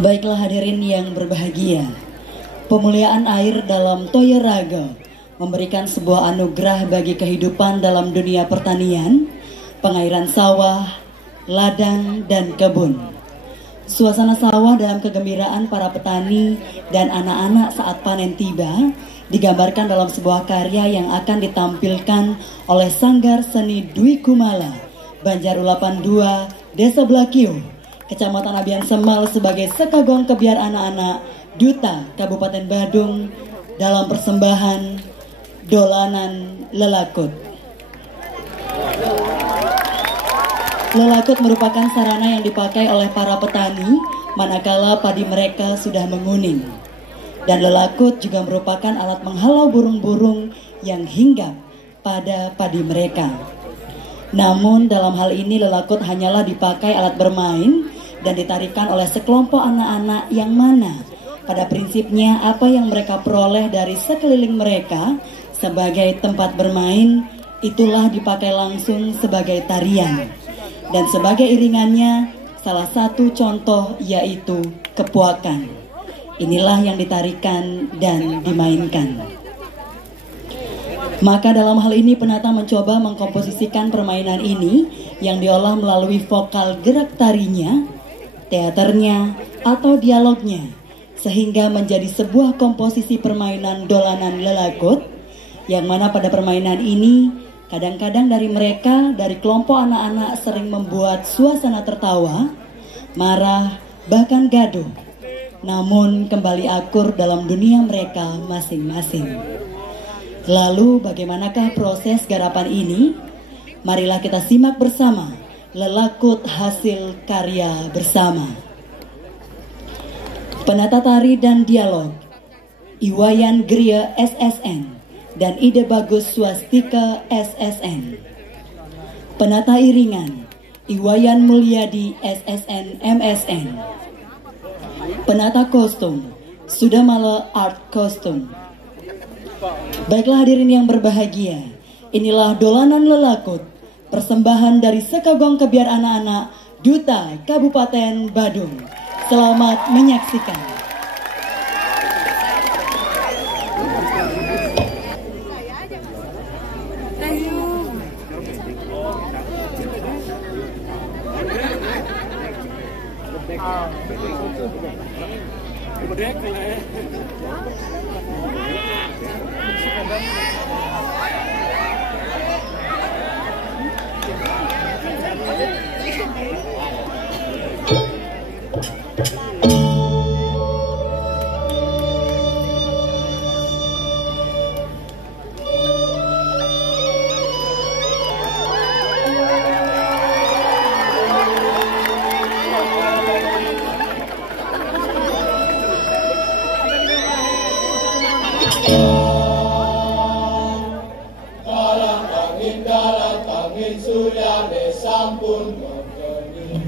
Baiklah hadirin yang berbahagia, pemuliaan air dalam Toya Raga memberikan sebuah anugerah bagi kehidupan dalam dunia pertanian, pengairan sawah, ladang, dan kebun. Suasana sawah dalam kegembiraan para petani dan anak-anak saat panen tiba digambarkan dalam sebuah karya yang akan ditampilkan oleh Sanggar Seni Dwi Kumala, Banjarulapan 2, Desa Blakio, Kecamatan Abian Semal sebagai sekagong kebiar anak-anak Duta Kabupaten Badung dalam persembahan Dolanan Lelakut. Lelakut merupakan sarana yang dipakai oleh para petani manakala padi mereka sudah menguning. Dan lelakut juga merupakan alat menghalau burung-burung yang hinggap pada padi mereka. Namun dalam hal ini lelakut hanyalah dipakai alat bermain dan ditarikan oleh sekelompok anak-anak yang mana pada prinsipnya apa yang mereka peroleh dari sekeliling mereka sebagai tempat bermain itulah dipakai langsung sebagai tarian. Dan sebagai iringannya salah satu contoh yaitu kepuakan. Inilah yang ditarikan dan dimainkan. Maka dalam hal ini penata mencoba mengkomposisikan permainan ini yang diolah melalui vokal gerak tarinya, teaternya, atau dialognya, sehingga menjadi sebuah komposisi permainan dolanan lelakut, yang mana pada permainan ini kadang-kadang dari mereka, dari kelompok anak-anak sering membuat suasana tertawa, marah, bahkan gaduh, namun kembali akur dalam dunia mereka masing-masing. Lalu bagaimanakah proses garapan ini? Marilah kita simak bersama Lelakut hasil karya bersama. Penata tari dan dialog Iwayan Gria SSN dan Ide Bagus Swastika SSN. Penata iringan Iwayan Mulyadi SSN MSN. Penata kostum Sudamala Art Costume. Baiklah hadirin yang berbahagia, inilah Dolanan Lelakut, persembahan dari sekagong kebiar anak-anak Duta Kabupaten Badung. Selamat menyaksikan. Dalam angin surya sampun bergeni.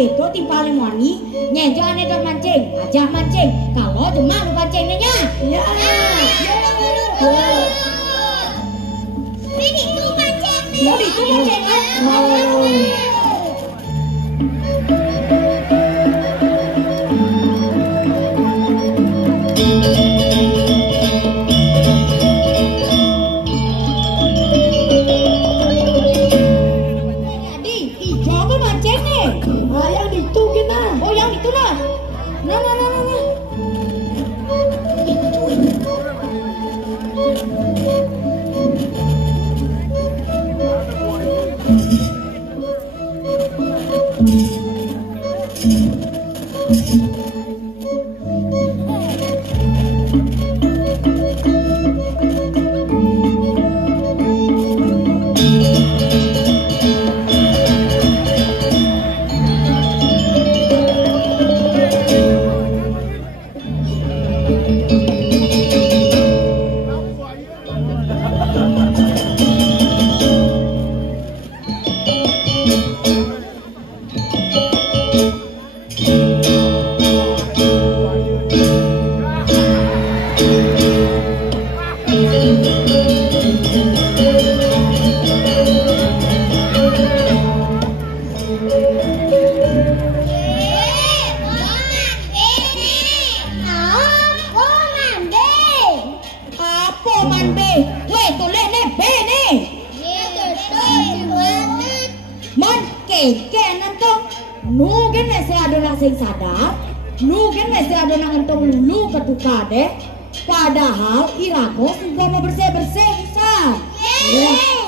gitu timpalin wani nyenjo ane dot mancing ajak mancing kalau cuma lu mancingnya nya ya ini tuh mancing nih itu mancing padahal Irago sudah mau bersih-bersih San.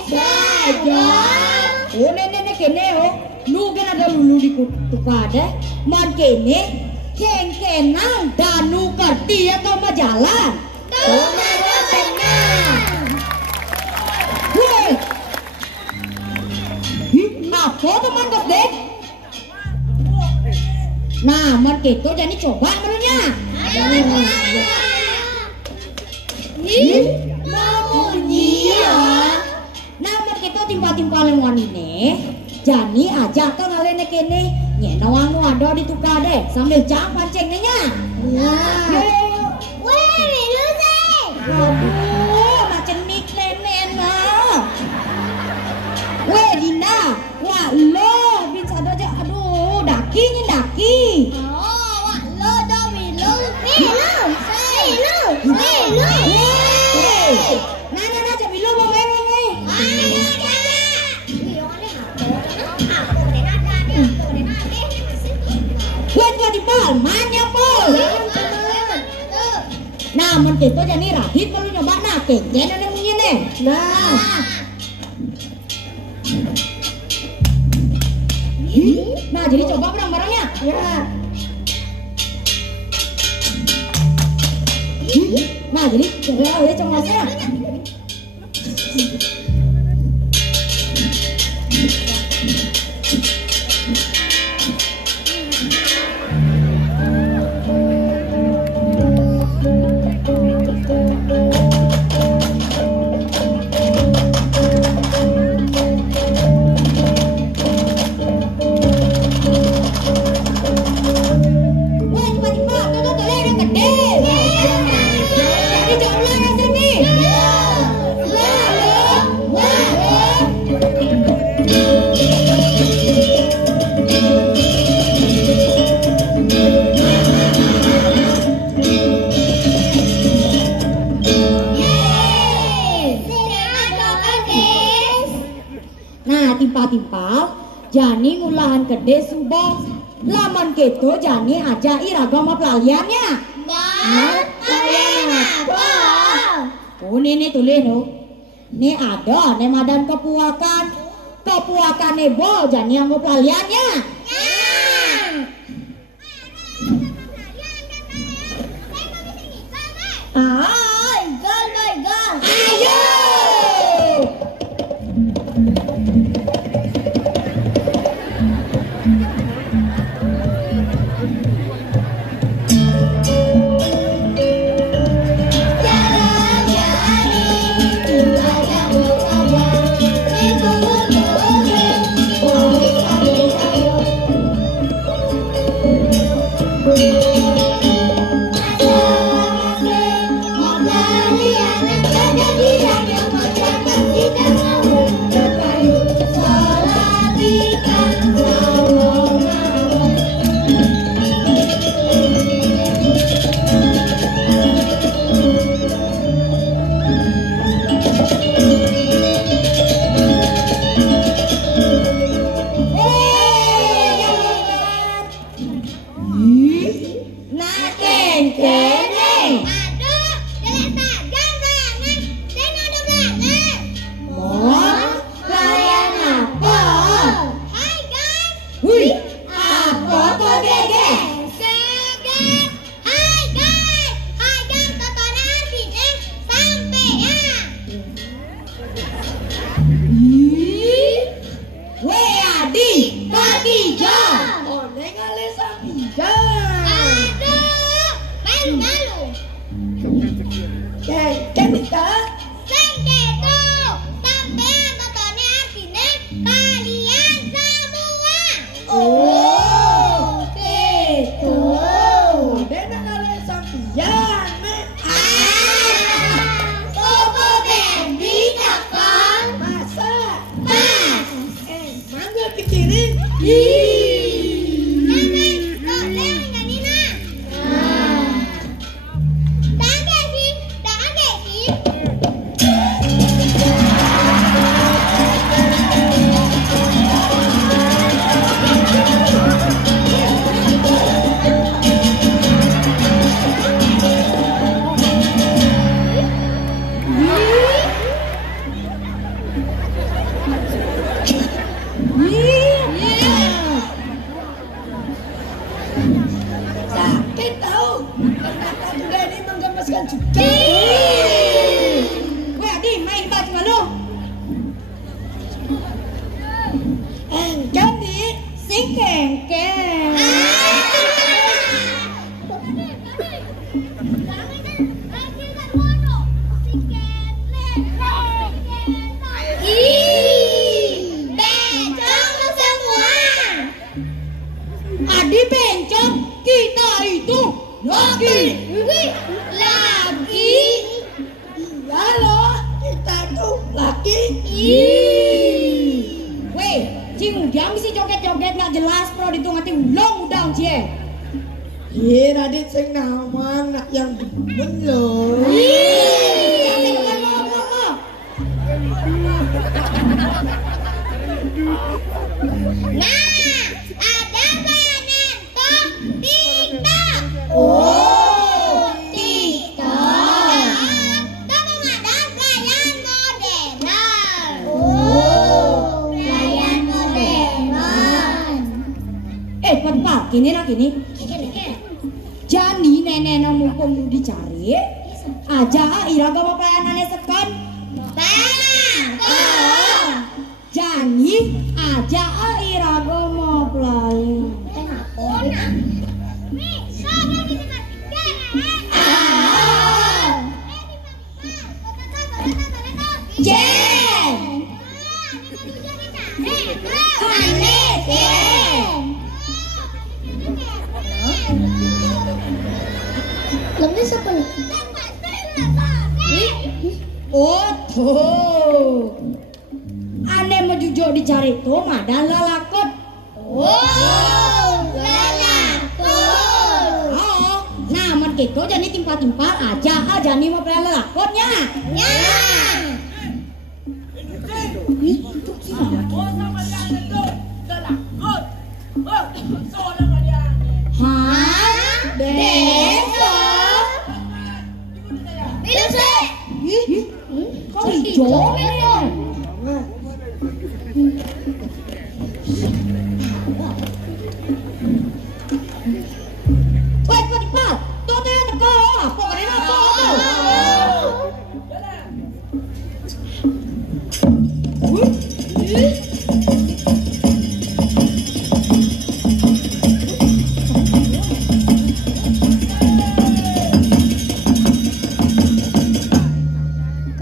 Saja. Oh nenek kene oh, lu kan ada lulu di tukade, man kene kenang danu kerti atau majalan. Weh, apa teman gede? Nah, man gitu jadi coba menunya. Namunnya namun kita timpa-timpa lemuan ini jani aja kan ngalene kene nyenawang ada di tukade sambil jam pancingnya weh lu sih aduh macam mik lenen weh Dina wah lo bisa aja aduh daki wah lo dami lo Nah, jadi lu mau main nih. Buat di palman ya, Pol. Nah, men gitu jadi rahit kalau nyoba nah, keken ada mungkin nih. Nah, jadi coba barang-barangnya. Ya. Nah, jadi coba coba timpal jani ngulahan gede subong laman gitu jani aja iragam pelaliannya apa oh ini tulis no ini ada nih madan kepuakan nebo jani yang pelaliannya igal ayo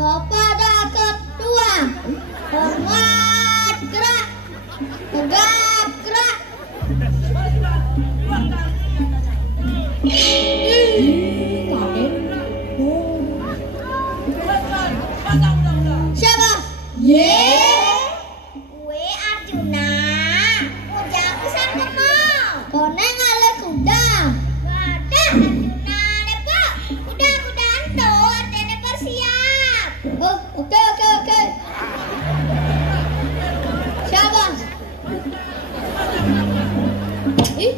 Kepada ketua Siapa? Kue Arjuna. Udah aku sana mau. Kone ngale kuda. Wadah Arjuna, nepo. Kuda anto, artinya bersiap. Oh, oke. Siapa? Ih.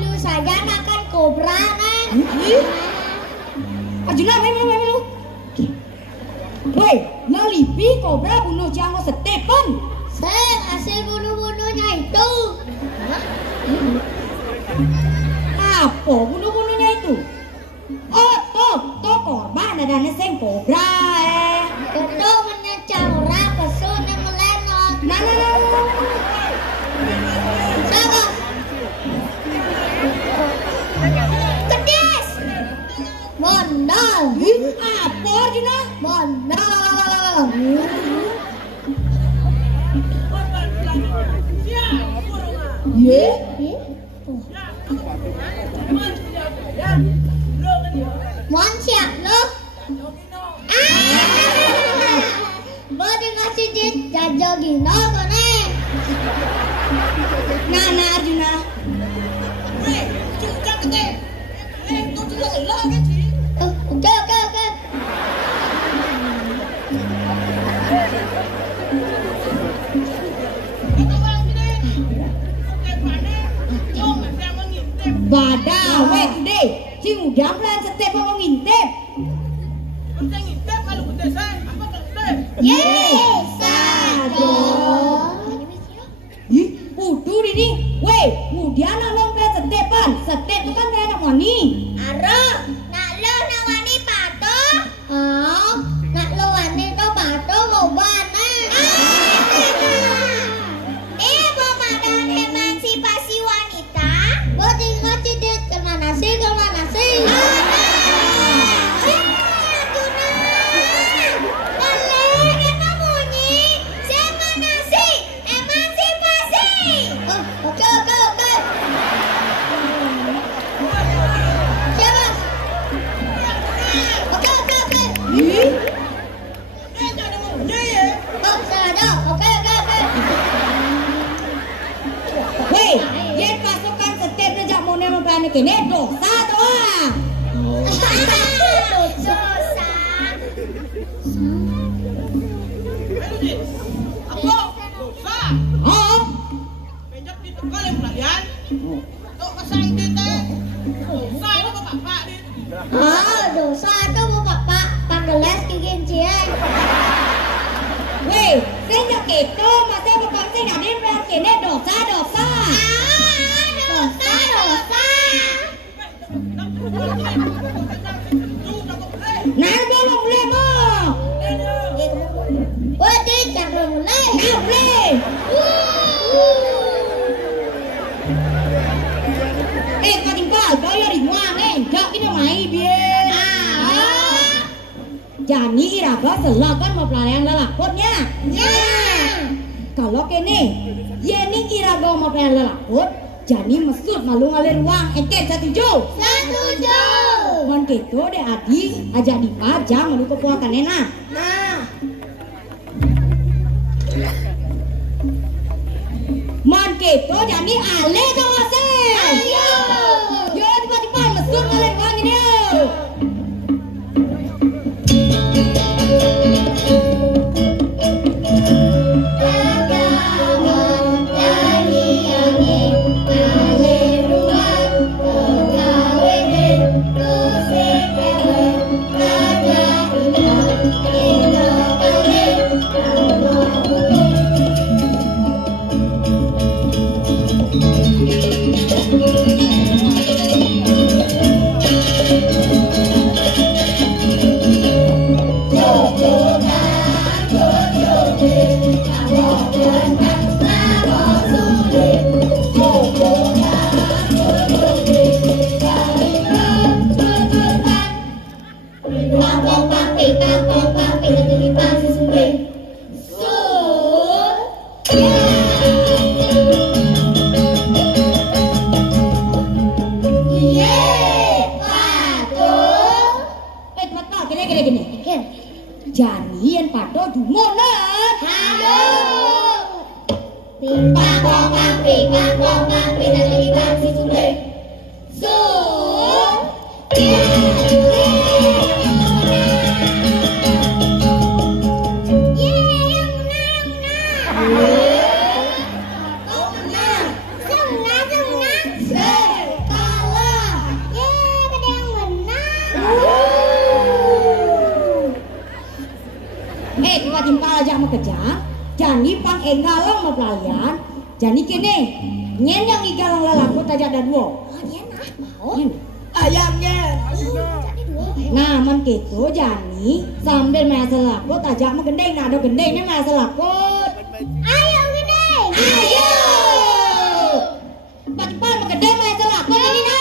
Lu saja makan kobra kan? Arjuna, main lu. Woi, Nalipi kobra bunuh Jango Stephen. Saya hasil bunuh-bunuhnya itu. Apa bunuh-bunuhnya itu? Oh, toh korban ada neseng kobra Itu menyecara pesun yang melenot. Nah. Siapa? Kedis. Mondal. Apa Arjuna? Mondal. Mon siap lo. Mau dikasih duit jajan gino kone. Nah Arjuna. Oke. Badah, weh deh. Si udah pelan Stephen mau ngintip. Sado. Putu ini. Weh, kemudian nolong pelan Stephen kan pelan anak wani. Aro, nak lo nawani pato? Oh, nak lo wani to pato ngobana. Pemadan emansipasi wanita. Buat tinggal cedek kemana sih? Oke. Siapa? Oke. Oh, salah. Oke. Weh, dia pasukan Stephen rejak mau nemu pelan kene dosa doa. Dosa. Oh, Dosa itu mau bapak panggelas kikin cie. weh, saya nak keto, masih bukan saya nak dia pelan kene dosa. Dosa. Nah, belum boleh mau. Waduh, jangan mulai. Nah, boleh. Kau tinggal, kau yang ribuan, enggak kita main biar. Jani iraga selakan mau pelayan lelakotnya. Kalau kene, Yeni iraga mau pelayan lelakot, Jani mesut malu ngalir uang, setuju. Kon keto de adi aja dipajang malu kepuakan enak. Man keto Jani ale kawase. Ayo. Yo tiba-tiba mesut ngalir uang ini. Jani yang pato dumonan. Aduh. Pinggang kongang, pinang si Sule. Timpal aja mau kejar, Jani pang engalong mau pelayan, Jani kene, nyen yang igalang lelaku tajak ada dua. Nyen mau? Ayamnya. Nah, man gitu Jani sambil main selaput tajak mau gendeng, nah ada gendengnya main selaput. Ayo gendeng. Ayo. Cepat-cepat mau gendeng main selaput ini nah.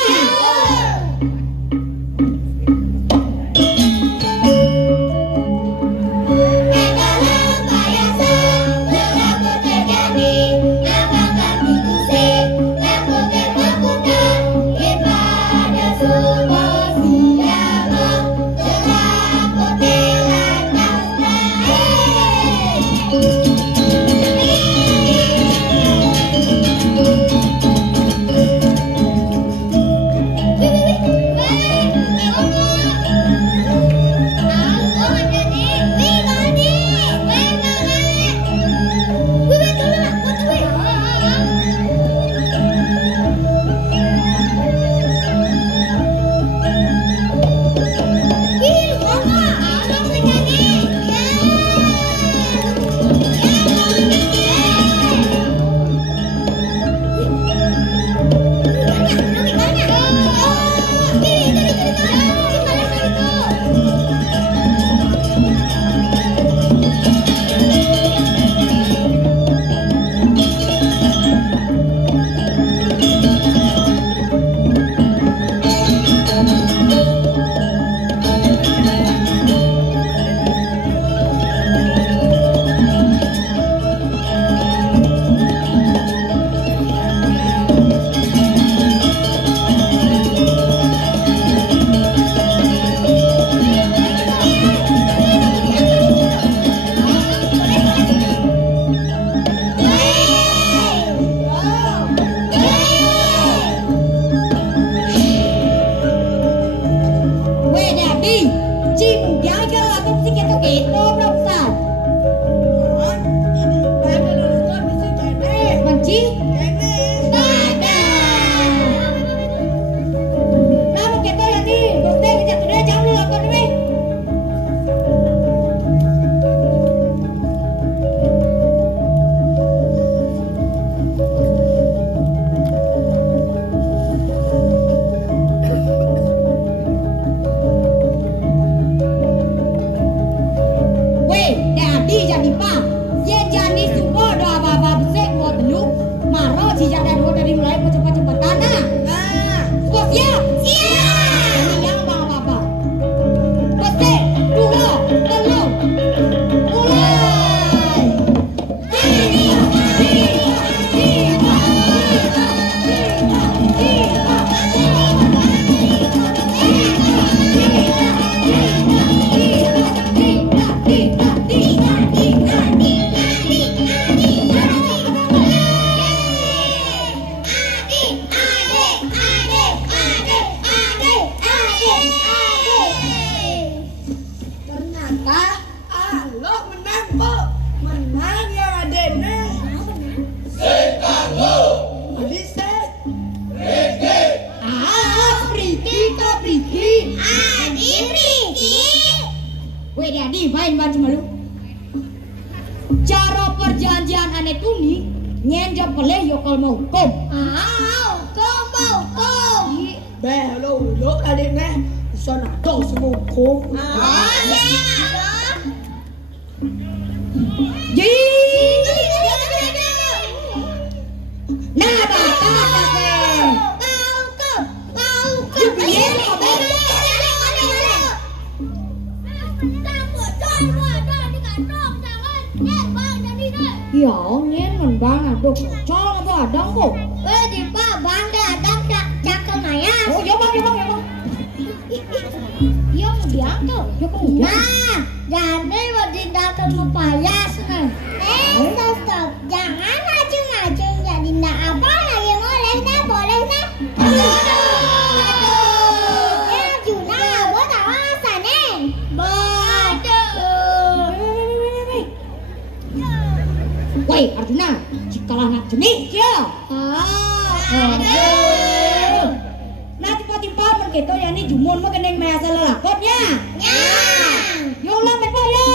Cara perjanjian aneh tuni nyenjak peleh yokol mau hukum. Hukum. Beh, lo kali meh bisa nado semua hukum. Nah, ya, nyen men bang aduk col apa adang kok? Di Pak Bang datang cakal maya. Oh, ya bang. Yang diangkat. Ya kok. Nah, Jadi mau tindakan mempayas nih. Stop. Jangan maju-maju. Jadi ndak apa lagi boleh dah, boleh dah. Juna, gua tahu alasannya. Woi, Arjuna, jikalau nak jenik ya. Nah, tiba-tiba mereka yang ini jumun mau kendeng masa lelakotnya. Yuk lah, mereka ya.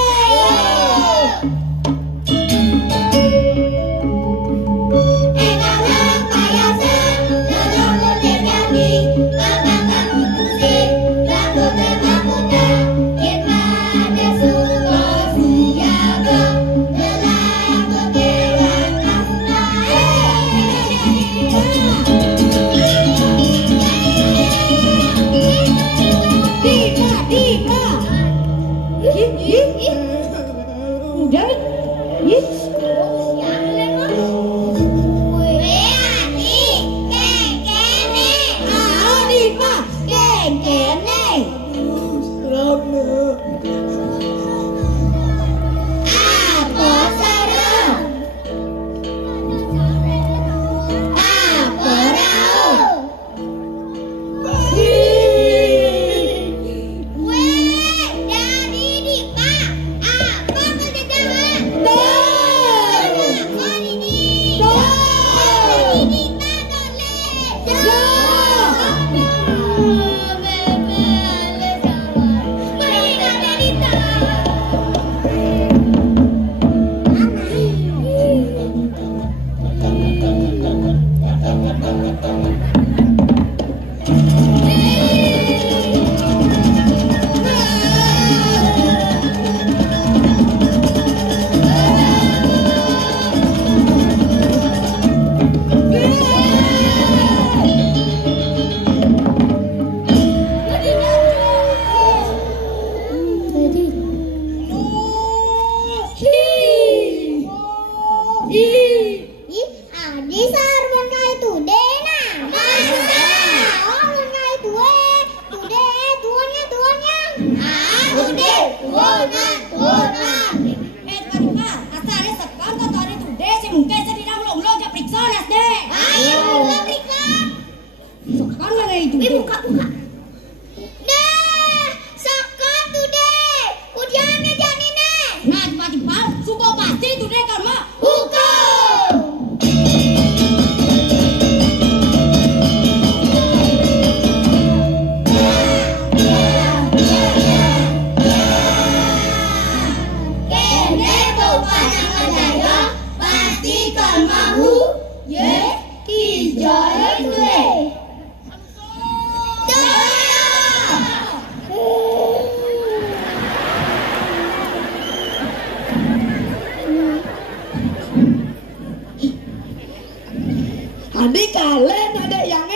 Adik kalian ada yang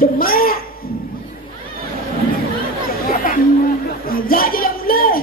cemak aja aja yang boleh.